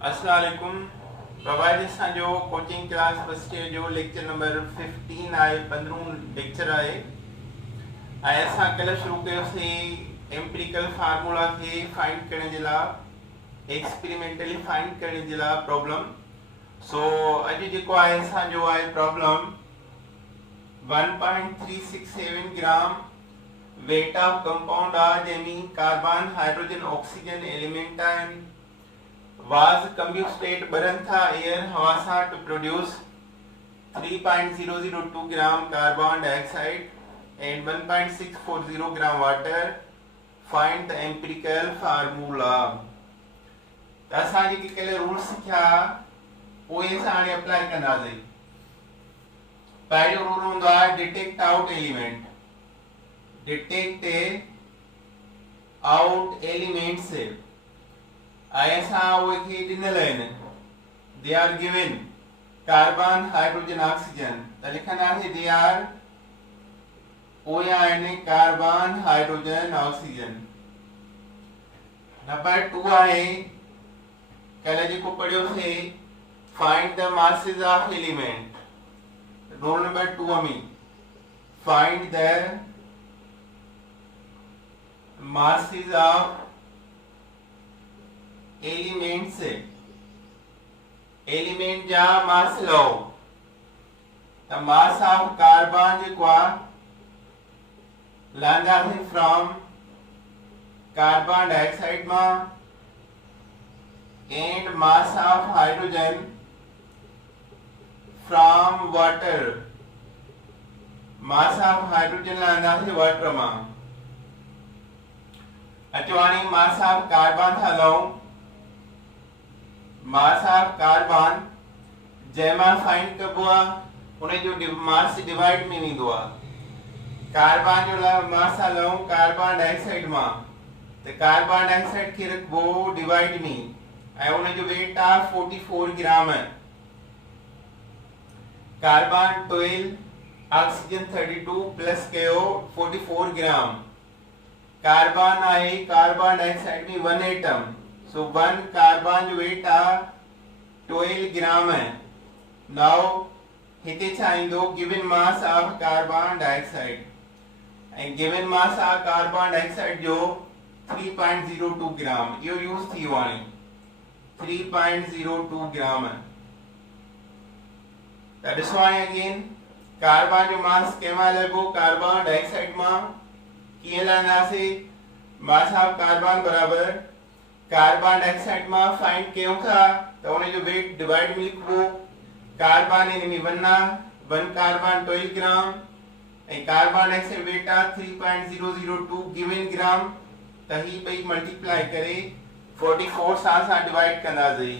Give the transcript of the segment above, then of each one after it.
अस्सलाम वालेकुम। प्रोवाइड असांजो कोचिंग क्लास फर्स्ट ईयर जो लेक्चर नंबर 15 आहे, 15 लेक्चर आहे। ऐं असां कल्ह शुरू कयोसीं एम्पिरिकल फार्मूला खे फाइंड करण जे लाइ, एक्सपेरिमेंटली फाइंड करण जे लाइ प्रॉब्लम। सो अॼु जेको आहे असांजो आहे problem 1.367 gram weight of compound आहे जंहिंमें कार्बन हाइड्रोजन ऑक्सीजन एलिमेंट आहिनि। was combusted burn tha air हवा सां to produce 3.002 gram carbon dioxide and 1.640 gram water. Find the empirical formula. त असां जेके कल्ह रूल्स सिखिया उहे असां हाणे अप्लाई कंदासीं। पहिरियों रूल हूंदो आहे detect out element. Detect out elements ऐसा उहे खे ॾिनल आहिनि। They are given carbon hydrogen oxygen, त लिखंदासीं दे आर उहे आहिनि कार्बन हाइड्रोजन ऑक्सीजन। नंबर 2 आहे कल्ह जेको पढ़ियोसीं find the masses of element. Roll number 2 में find the masses of elements. Element जा मास लो त मास ऑफ कार्बन जेको आहे लहंदासीं फ्रॉम कार्बन डाइऑक्साइड मां and mass of hydrogen from water. Mass of hydrogen लहंदासीं वाटर मां। अचवानी मास ऑफ कार्बन था लो। मास ऑफ कार्बन जंहिंमां फाइंड कबो आहे उन जो मास डिवाइड में वेंदो आहे। कार्बन जो मास लऊं कार्बन डाइऑक्साइड मां, त कार्बन डाइऑक्साइड खे रखबो डिवाइड में ऐं उन जो वेट आहे 44 ग्राम। कार्बन 12 ऑक्सीजन 32 प्लस कयो 44 ग्राम। कार्बन आहे कार्बन डाइऑक्साइड में 1 एटम। So 1 कार्बन जो वेट आहे 12 ग्राम। नाउ हिते छा ईंदो given mass of carbon dioxide ऐं given mass of carbon dioxide जो 3.02 ग्राम। इहो यूज थी वियो हाणे 3.02 ग्राम। त ॾिसो हाणे अगेन कार्बन जो मास कंहिंमां लॻो कार्बन डाइऑक्साइड मां। कीअं लहंदासीं मास ऑफ कार्बन बराबर कार्बन डाइऑक्साइड मां फाइंड कयूं था त उन जो वेट डिवाइड में लिखबो। कार्बन इन में 1 कार्बन 12 ग्राम ऐं कार्बन डाइऑक्साइड वेट आहे 3.002 गिवन ग्राम। त ही ॿई मल्टीप्लाई करे 44 सां डिवाइड कंदासीं।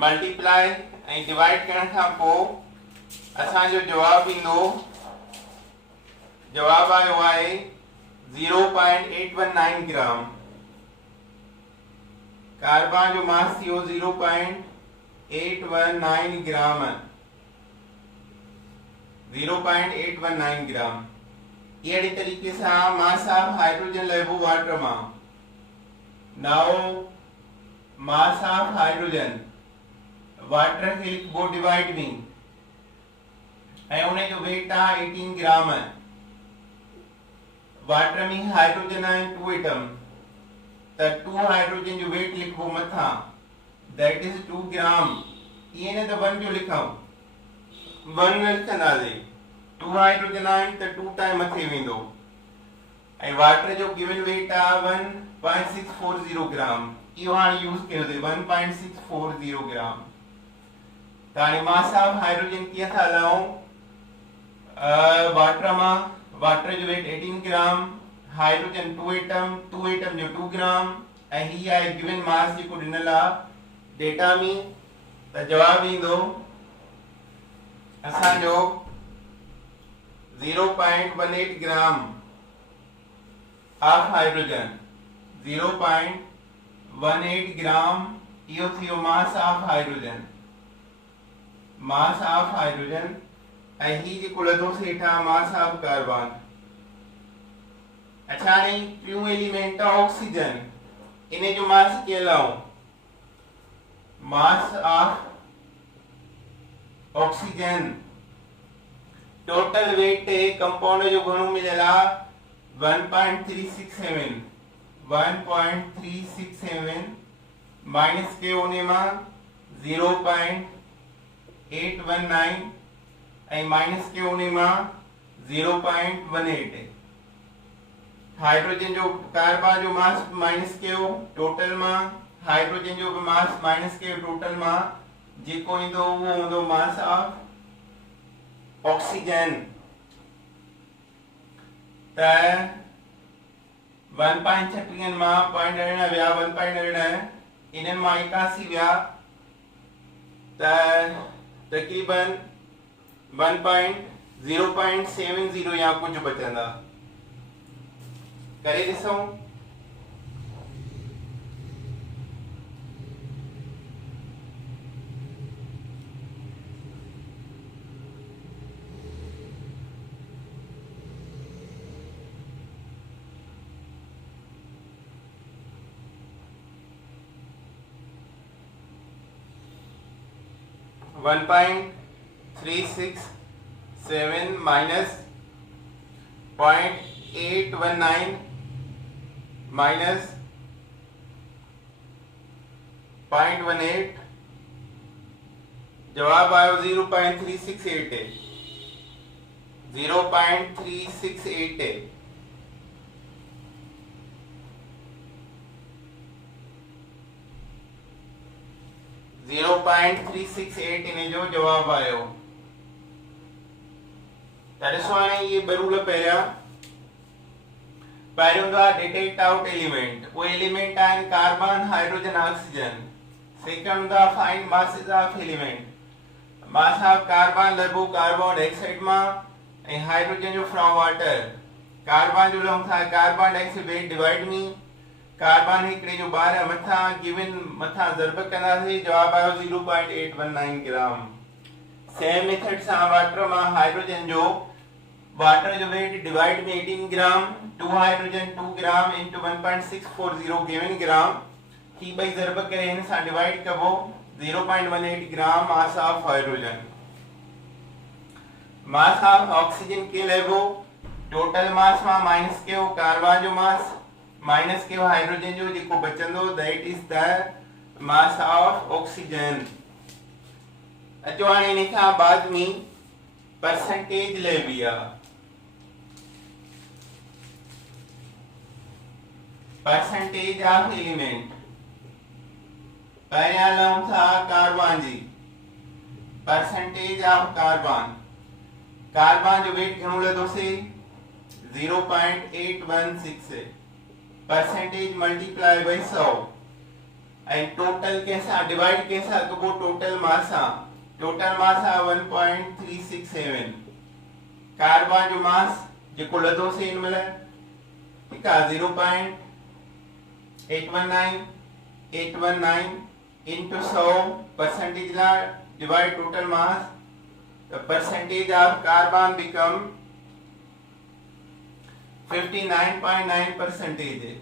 मल्टीप्लाई ऐं डिवाइड करण खां पोइ असांजो जवाब ईंदो। जवाब आयो आहे 0.819 ग्राम। कार्बन जो मास थियो 0.819 ग्राम। 0.819 ग्राम। अहिड़ी तरीक़े सां मास ऑफ हाइड्रोजन लइबो वाटर मां। Now mass of hydrogen water खे लिखबो डिवाइड में ऐं उन जो वेट आहे 18 ग्राम। वाटर में हाइड्रोजन आहे 2 एटम, त 2 हाइड्रोजन जो वेट लिखो मथा, दैट इज 2 ग्राम। ये ने त 1 जो लिखो 1 लिखंदासीं। 2 हाइड्रोजन आहिनि त 2 टाइम मथे वेंदो ऐं वाटर जो गिवन वेट आहे 1.640 ग्राम। इहो हाणे यूज कयोसीं 1.640 ग्राम। त हाणे मास ऑफ हाइड्रोजन कीअं था लऊं वाटर मां। वाटर जो वेट 18 ग्राम, हाइड्रोजन 2 एटम जो 2 ग्राम ऐं ही आहे गिवन मास जेको ॾिनल आहे डेटा में। त जवाब ईंदो असांजो 0.18 ग्राम ऑफ हाइड्रोजन। 0.18 ग्राम इहो थियो मास of hydrogen. Mass of hydrogen ऐं ही जेको लधोसीं हेठां मास ऑफ कार्बन। अच्छा नहीं ट्रू एलिमेंट ऑक्सीजन इन्हें जो मास के लाऊं मास of oxygen total weight compound जो घणो मिलेला 1.367 माइनस के होने में 0.819 ए माइनस के होने में 0.18 हाइड्रोजन जो कार्बन जो मास माइनस के हो टोटल में हाइड्रोजन जो मास माइनस के टोटल में जेको इंदो वो होंदो मास ऑफ ऑक्सीजन त 1.36 में 0.9 व्या 1.9 इनन में 81 व्या त तकरीबन 0.70 या कुछ बचंदा करे ॾिसो 1.367 minus 0.819 minus 0.18 जवाब आयो 0.368 है 0.368 है जीरो 0.368 इन्हें जो जवाब आयो तरिसवाने ये बरूल पहिरियों था डिटेक्ट आउट एलिमेंट वो एलिमेंट आहिनि कार्बन हाइड्रोजन ऑक्सीजन सेकंड था find masses of element mass of carbon लबो कार्बन डाइऑक्साइड में ए हाइड्रोजन जो फ्रॉम वाटर कार्बन जो लंग था कार्बन डाइऑक्साइड वेट डिवाइड मी कार्बन हिकड़े जो 12 मथा गिवन मथा ज़रब कंदा थी जवाब आयो 0.819 ग्राम सेम मेथड सा वाटर में हाइड्रोजन जो वाटर जो वेट डिवाइड में 18 gram 2 hydrogen 2 gram into 1.640 given gram की भाई ज़रब करे इन सा डिवाइड कबो 0.18 gram mass of hydrogen mass of oxygen के लेबो टोटल मास में माइनस के हो कार्बन जो मास माइनस के हाइड्रोजन जो जेको बचंदो that is the mass of oxygen अचो हाणे इन खां बाद में परसेंटेज लेबी आ परसेंटेज ऑफ एलिमेंट पहिरियां लऊं था कार्बन जी परसेंटेज ऑफ कार्बन कार्बन जो वेट घणो लदोसी 0.816 percentage multiply by 100 and total कैसा डिवाइड कैसा तो वो टोटल मास 1.367 कार्बन जो मास जेको लदो से इन मिले ठीक है 0.819 into 100 परसेंटेज ला divide total mass the percentage of carbon become 59.9 percentage है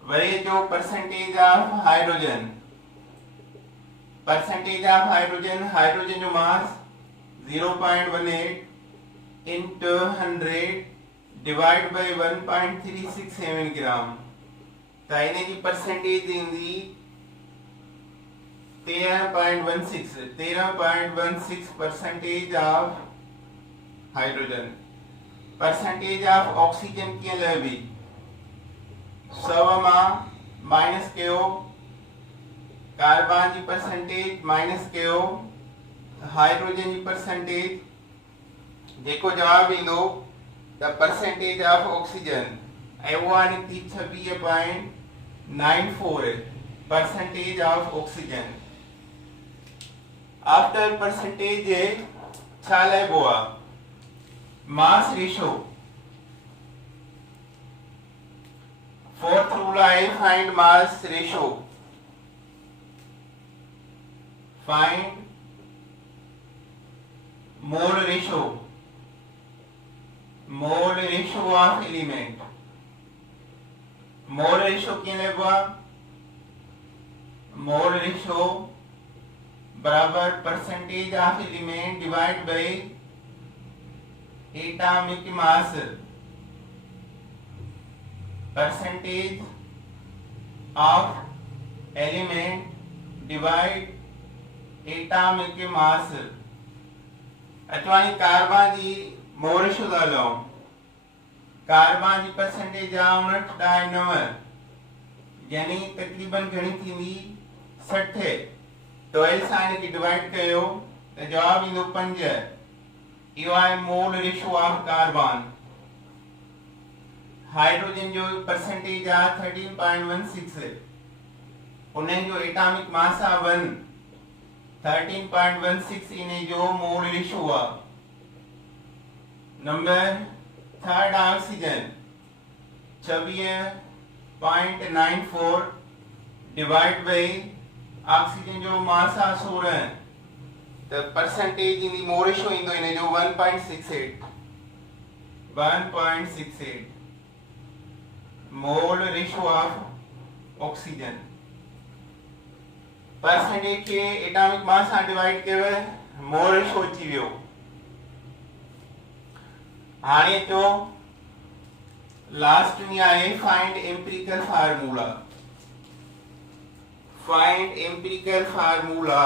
वही जो percentage of hydrogen हाइड्रोजन जो mass 0.18 into 100 divide by 1.367 gram तो इन्हें की परसेंटेज इंदी 13.16 percentage of hydrogen percentage of oxygen के लिए भी 100 में माइनस कयो कार्बन की परसेंटेज माइनस कयो हाइड्रोजन की परसेंटेज जेको जवाब इंदो द परसेंटेज ऑफ ऑक्सीजन ए वो आने 26.94 percentage of oxygen after percentage छा लेबो आ मास रेशियो फोर्थ रूल आई find mass ratio find mole ratio of element mole ratio के लेबो मोल रेशो बराबर percentage of element divide by atomic mass, percentage of element divide atomic mass. अचवानी carbon जी mole ratio दा लो, carbon जी percentage आ 59.9 यानी तकरीबन घणी थींदी 60। तो एल सां खे डिवाइड कयो त जवाब ईंदो 5। इहो आहे mole ratio of carbon. Hydrogen जो परसेंटेज आहे 13.16, उन्हनि जो एटॉमिक मास आहे 1। 13.16 इन जो मोल रेशो आहे। Number third oxygen 26.94 divide by oxygen जो मास आहे 16, त परसेंटेज ईंदी मोल रेशो ईंदो इन जो 1.68। 1.68 mole ratio of oxygen. Percentage के एटॉमिक मास सां डिवाइड कयो मोल रेशो अची वियो। हाणे तो लास्ट में आहे find empirical formula. Find empirical formula.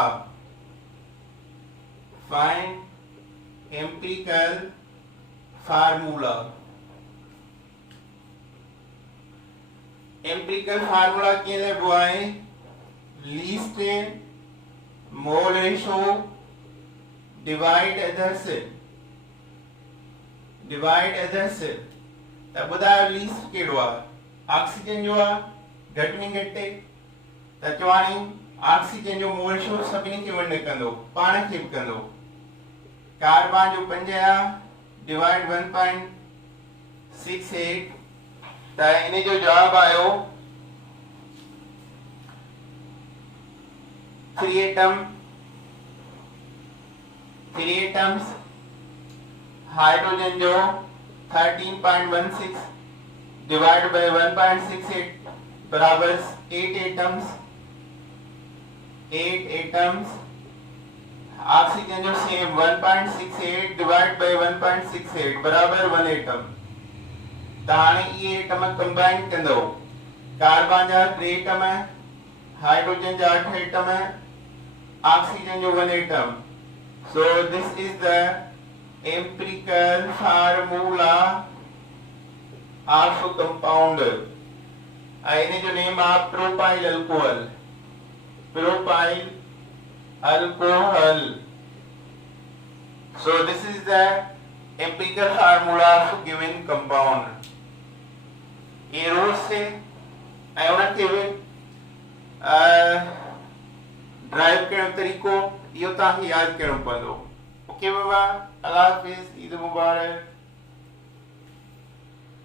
Find empirical formula. Empirical formula के लिए वो है least mole ratio divide others. Divide others त बुधायो लीस्ट केड़ो आ? ऑक्सीजन जो आ घट में घट त चवाणी ऑक्सीजन जो मोल रेशो सभिनी खे वंड कंदो, पाण खे भी कंदो। कार्बन जो 5 आ डिवाइड 1.68 त इन जो जवाब आयो 3 एटम्स। हाइड्रोजन जो 13.16 डिवाइड बाय 1.68 बराबर 8 एटम्स। 8 एटम्स। ऑक्सीजन जो सेम 1.68 डिवाइड बाय 1.68 बराबर 1 एटम। ताने ये एटम कंबाइन कंदो। कार्बन जा 3 एटम है, हाइड्रोजन जा 8 एटम है, ऑक्सीजन जो 1 atom. So this is the empirical formula of compound. इन जो नेम आ propyl alcohol. Propyl alcohol. So this is the empirical formula of given compound. ये रोज से आयोन के ड्राइव करण तरीको इहो तव्हांखे यादि करणो पवंदो। ओके बाबा, अल्लाह हाफ़िज़, ईद मुबारक।